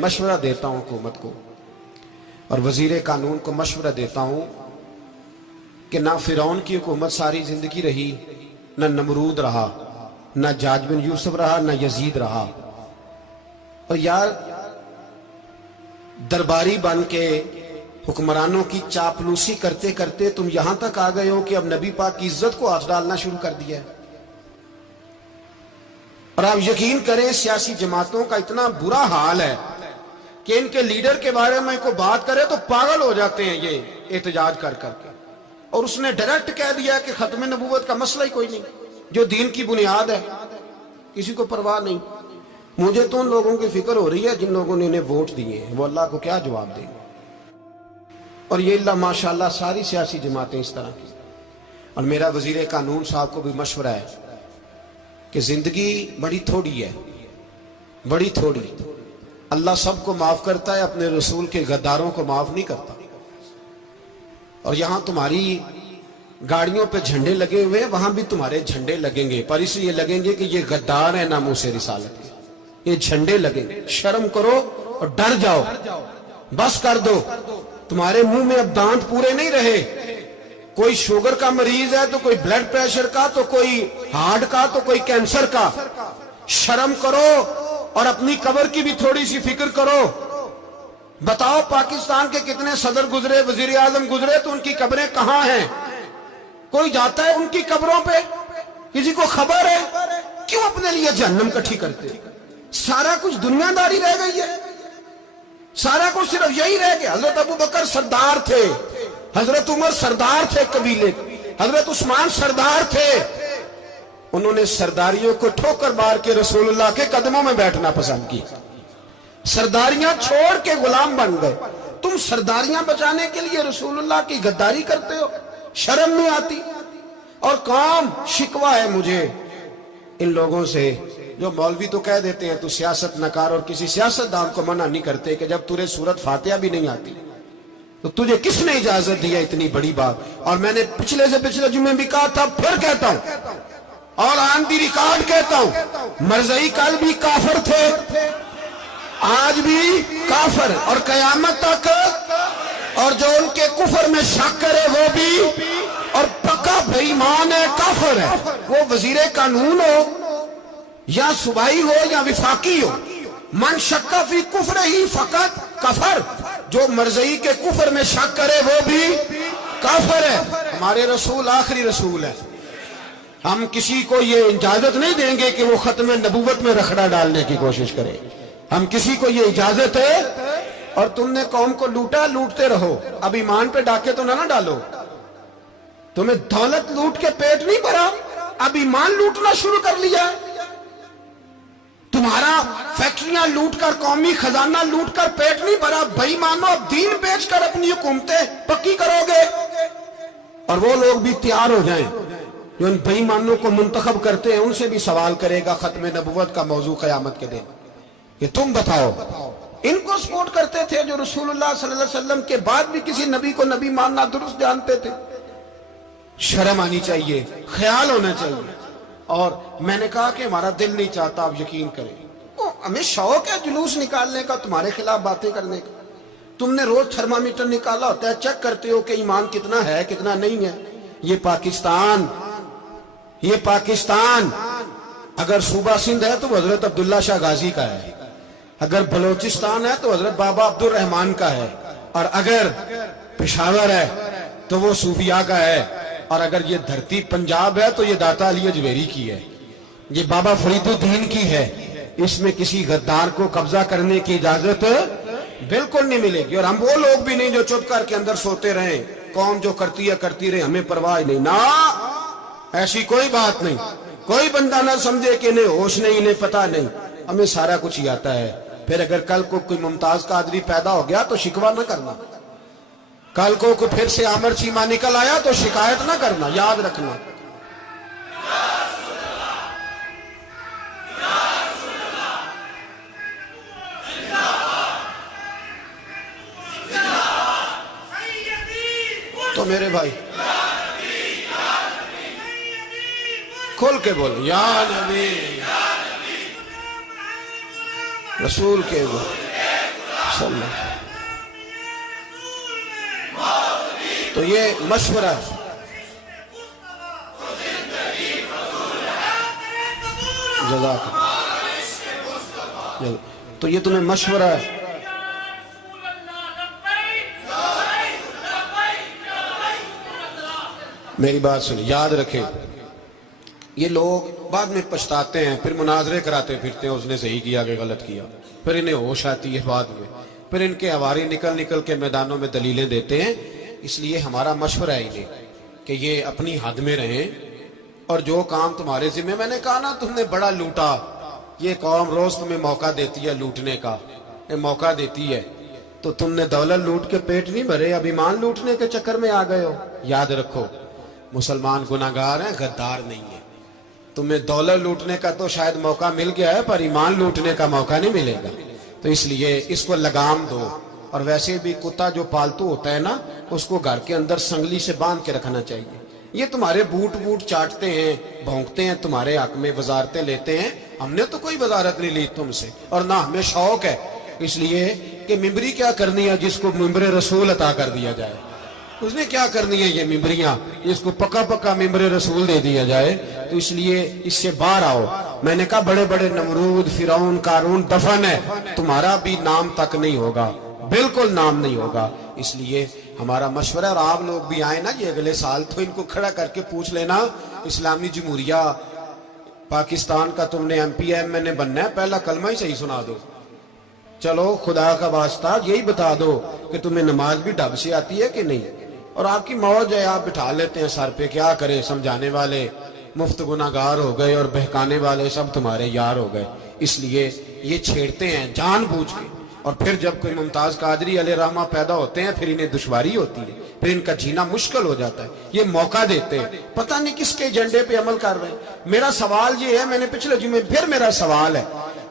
मशवरा देता हूं हुकूमत को और वजीर कानून को मशवरा देता हूं कि ना फिरौन की हुकूमत सारी जिंदगी रही, ना नमरूद रहा, ना जाज बिन यूसुफ रहा, ना यजीद रहा। और यार दरबारी बन के हुक्मरानों की चापलूसी करते करते तुम यहां तक आ गए हो कि अब नबी पाक की इज्जत को हाथ डालना शुरू कर दिया है। और आप यकीन करें सियासी जमातों का इतना बुरा हाल है कि इनके लीडर के बारे में कोई बात करे तो पागल हो जाते हैं ये एहतजाज कर करके। और उसने डायरेक्ट कह दिया कि खत्म नबूवत का मसला ही कोई नहीं, जो दीन की बुनियाद है, किसी को परवाह नहीं। मुझे तो उन लोगों की फिक्र हो रही है जिन लोगों ने इन्हें वोट दिए हैं, वो अल्लाह को क्या जवाब देंगे। और ये अल्लाह माशाल्लाह सारी सियासी जमातें इस तरह की। और मेरा वजीर कानून साहब को भी मशवरा है कि जिंदगी बड़ी थोड़ी है, बड़ी थोड़ी। अल्लाह सबको माफ करता है, अपने रसूल के गद्दारों को माफ नहीं करता। और यहां तुम्हारी गाड़ियों पे झंडे लगे हुए हैं, वहां भी तुम्हारे झंडे लगेंगे, पर इसलिए लगेंगे कि ये गद्दार है नामूस रिसालत के। ये झंडे लगेंगे। शर्म करो और डर जाओ, बस कर दो। तुम्हारे मुंह में अब दांत पूरे नहीं रहे। कोई शुगर का मरीज है तो कोई ब्लड प्रेशर का, तो कोई हार्ट का, तो कोई कैंसर का। शर्म करो और अपनी कब्र की भी थोड़ी सी फिक्र करो। बताओ पाकिस्तान के कितने सदर गुजरे, वजीर आजम गुजरे, तो उनकी कब्रें कहां हैं? कोई जाता है उनकी कब्रों पे? किसी को खबर है? क्यों अपने लिए जहन्नम इकट्ठी करते? सारा कुछ दुनियादारी रह गई है, सारा कुछ सिर्फ यही रह गया। हजरत अबू बकर सरदार थे, हजरत उमर सरदार थे कबीले, हजरत उस्मान सरदार थे। उन्होंने सरदारियों को ठोकर मार के रसूलुल्लाह के कदमों में बैठना पसंद किया। सरदारियां छोड़ के गुलाम बन गए। तुम सरदारियां बचाने के लिए रसूलुल्लाह की गद्दारी करते हो, शर्म नहीं आती। और काम शिकवा है मुझे इन लोगों से जो मौलवी तो कह देते हैं तू सियासत न कर, और किसी सियासतदान को मना नहीं करते कि जब तुझे सूरत फातिहा भी नहीं आती तो तुझे किसने इजाजत दी है इतनी बड़ी बात। और मैंने पिछले से पिछले जुम्मे भी कहा था, फिर कहता हूं और ऑन दी रिकॉर्ड कहता हूं, मरज़ई कल भी काफिर थे, आज भी काफिर और कयामत तक। और जो उनके कुफर में शक करे वो भी, और पक्का बेईमान है, काफिर है। वो वजीर कानून हो या सुबाई हो या विफाकी हो, मन शक्का फी कुफर ही फकत कफर। जो मरज़ई के कुफर में शक करे वो भी काफिर है। हमारे रसूल आखिरी रसूल है। हम किसी को ये इजाजत नहीं देंगे कि वो खत्म नबूवत में रखड़ा डालने की कोशिश करे। हम किसी को ये इजाजत है। और तुमने कौम को लूटा, लूटते रहो, अब ईमान पे डाके तो ना डालो। तुम्हें दौलत लूट के पेट नहीं भरा, अब ईमान लूटना शुरू कर लिया। तुम्हारा फैक्ट्रियां लूटकर, कौमी खजाना लूटकर पेट नहीं भरा। बेईमानो, अब दीन बेचकर अपनी हुकूमतें पक्की करोगे। और वो लोग भी तैयार हो जाएं जो इन बेईमानों को मुंतखब करते हैं, उनसे भी सवाल करेगा खत्म नबूवत का मौजू कयामत के दिन कि तुम बताओ। इनको सपोर्ट करते थे जो रसूलुल्लाह सल्लल्लाहु अलैहि वसल्लम के बाद भी किसी नबी को नबी मानना दुरुस्त जानते थे। शर्म आनी चाहिए, ख्याल होना चाहिए। और मैंने कहा कि हमारा दिल नहीं चाहता, आप यकीन करें, हमें शौक है जुलूस निकालने का, तुम्हारे खिलाफ बातें करने का। तुमने रोज थर्मामीटर निकाला होता है, चेक करते हो कि ईमान कितना है कितना नहीं है। ये पाकिस्तान अगर सूबा सिंध है तो हजरत अब्दुल्ला शाह गाजी का है, अगर बलोचिस्तान है तो हजरत बाबा अब्दुल रहमान का है, और अगर पेशावर है तो वो सूफिया का है, और अगर ये धरती पंजाब है तो ये दाता अली अजमेरी की है, ये बाबा फरीदुद्दीन की है। इसमें किसी गद्दार को कब्जा करने की इजाजत बिल्कुल नहीं मिलेगी। और हम वो लोग भी नहीं जो चुप करके अंदर सोते रहे, कौम जो करती है करती रहे, हमें परवाह नहीं। ना, ऐसी कोई बात नहीं। कोई बंदा ना समझे कि इन्हें होश नहीं, इन्हें पता नहीं, हमें सारा कुछ ही आता है। फिर अगर कल को कोई मुमताज कादरी पैदा हो गया तो शिकवा ना करना। कल को कोई फिर से आमर चीमा निकल आया तो शिकायत ना करना, याद रखना। तो मेरे भाई खोल के बोल, या नबी रसूल के बोल। تو یہ مشورہ ہے. جزاک اللہ. تو یہ تمہیں مشورہ ہے. میری بات سنیں، یاد رکھیں، یہ لوگ بعد میں پچھتاتے ہیں، پھر مناظرے کراتے پھرتے ہیں، اس نے صحیح کیا کہ غلط کیا، پھر انہیں ہوش آتی ہے بعد میں، پھر ان کے ہواری نکل نکل کے میدانوں میں دلیلیں دیتے ہیں. اس لیے ہمارا مشورہ ہے انہیں کہ یہ اپنی حد میں رہیں، اور جو کام تمہارے ذمہ، میں نے کہا نا تم نے بڑا لوٹا، یہ قوم روز تمہیں موقع دیتی ہے لوٹنے کا، یہ موقع دیتی ہے، تو تم نے دولت لوٹ کے پیٹ نہیں بھرے، اب ایمان لوٹنے کے چکر میں آ گئے ہو. یاد رکھو، مسلمان گناہگار ہیں، غدار نہیں ہے. تمہیں دولت لوٹنے کا تو شاید موقع مل گیا ہے، پر ایمان لوٹنے کا موقع نہیں ملے گا. تو اس لیے اس کو لگام دو. اور ویسے بھی کتا جو پالتو ہوتا ہے نا، اس کو گھر کے اندر سنگلی سے باندھ کے رکھنا چاہیے. یہ تمہارے بوٹ چاٹتے ہیں، بھونکتے ہیں، تمہارے حق میں وزارتیں لیتے ہیں. ہم نے تو کوئی وزارت نہیں لی تم سے، اور نہ ہمیں شوق ہے اس لیے کہ ممبری کیا کرنی ہے جس کو ممبر رسول عطا کر دیا جائے. اس نے کیا کرنی ہے یہ ممبریاں جس کو پکا پکا ممبر رسول دے دیا جائے. تو اس لیے اس سے باہر آؤ. میں نے کہا بڑے بڑے نمرود، فرعون، قارون دفن ہے، تمہارا بھی نام تک نہیں ہوگا، بالکل نام نہیں ہوگا. اس لیے ہمارا مشورہ، اور آپ لوگ بھی آئیں نا یہ اگلے سال، تو ان کو کھڑا کر کے پوچھ لینا، اسلامی جمہوریہ پاکستان کا تم نے ایم پی ایم نے بننا ہے، پہلا کلمہ ہی صحیح سنا دو. چلو خدا کا واسطہ یہی بتا دو کہ تمہیں نماز بھی ڈھب سے آتی ہے کہ نہیں. اور آپ کی موج ہے، آپ بٹھا لیتے ہیں سر پہ، کیا کرے، سمجھانے والے مفت گناہگار ہو گئے اور بہکانے والے سب تمہارے یار ہو گئے. اس لیے یہ چھیڑتے ہیں جان بوجھ کے. اور پھر جب کوئی ممتاز قادری علیہ رحمہ پیدا ہوتے ہیں، پھر انہیں دشواری ہوتی ہے، پھر ان کا جینا مشکل ہو جاتا ہے. یہ موقع دیتے ہیں، پتہ نہیں کس کے ایجنڈے پہ عمل کر رہے ہیں. میرا سوال یہ ہے، میں نے پچھلے جمعے پھر میرا سوال ہے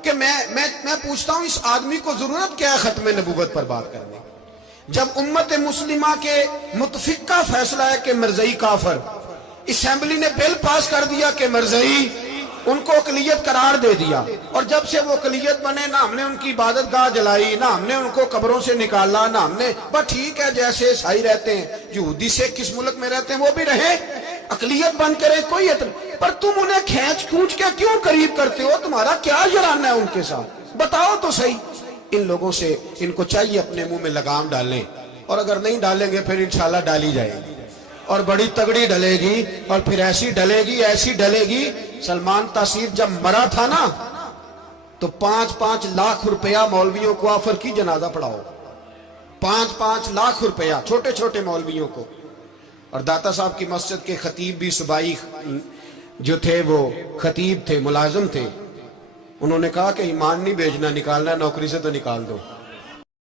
کہ میں پوچھتا ہوں، اس آدمی کو ضرورت کیا ہے ختم نبوت پر بات کرنے کی، جب امت مسلمہ کے متفق کا فیصلہ ہے کہ مرزائی کافر، اسمبلی نے بل پاس کر دیا کہ مرزائی، ان کو اقلیت قرار دے دیا، اور جب سے وہ اقلیت بنے، نہ ہم نے ان کی عبادت گاہ جلائی، نہ ہم نے ان کو قبروں سے نکالا، نہ ہم نے، بس ٹھیک ہے جیسے عیسائی رہتے ہیں، یہودی سے کس ملک میں رہتے ہیں وہ بھی رہے، اقلیت بن کرے، کوئی اعتراض. پر تم انہیں کھینچ کھونچ کے کیوں قریب کرتے ہو؟ تمہارا کیا جرانہ ہے ان کے ساتھ؟ بتاؤ تو صحیح. ان لوگوں سے ان کو چاہیے اپنے منہ میں لگام ڈالیں، اور اگر نہیں ڈالیں گے پھر انشاءاللہ ڈالی جائے گی، اور بڑی تگڑی ڈلے گی، اور پھر ایسی ڈلے گی، ایسی ڈلے گی. سلمان تاثیر جب مرا تھا نا، تو 5-5 لاکھ روپیہ مولویوں کو آفر کی جنازہ پڑھاؤ، 5-5 لاکھ روپیہ چھوٹے چھوٹے مولویوں کو. اور داتا صاحب کی مسجد کے خطیب بھی صوبائی جو تھے، وہ خطیب تھے، ملازم تھے، انہوں نے کہا کہ ایمان نہیں بھیجنا، نکالنا ہے نوکری سے تو نکال دو.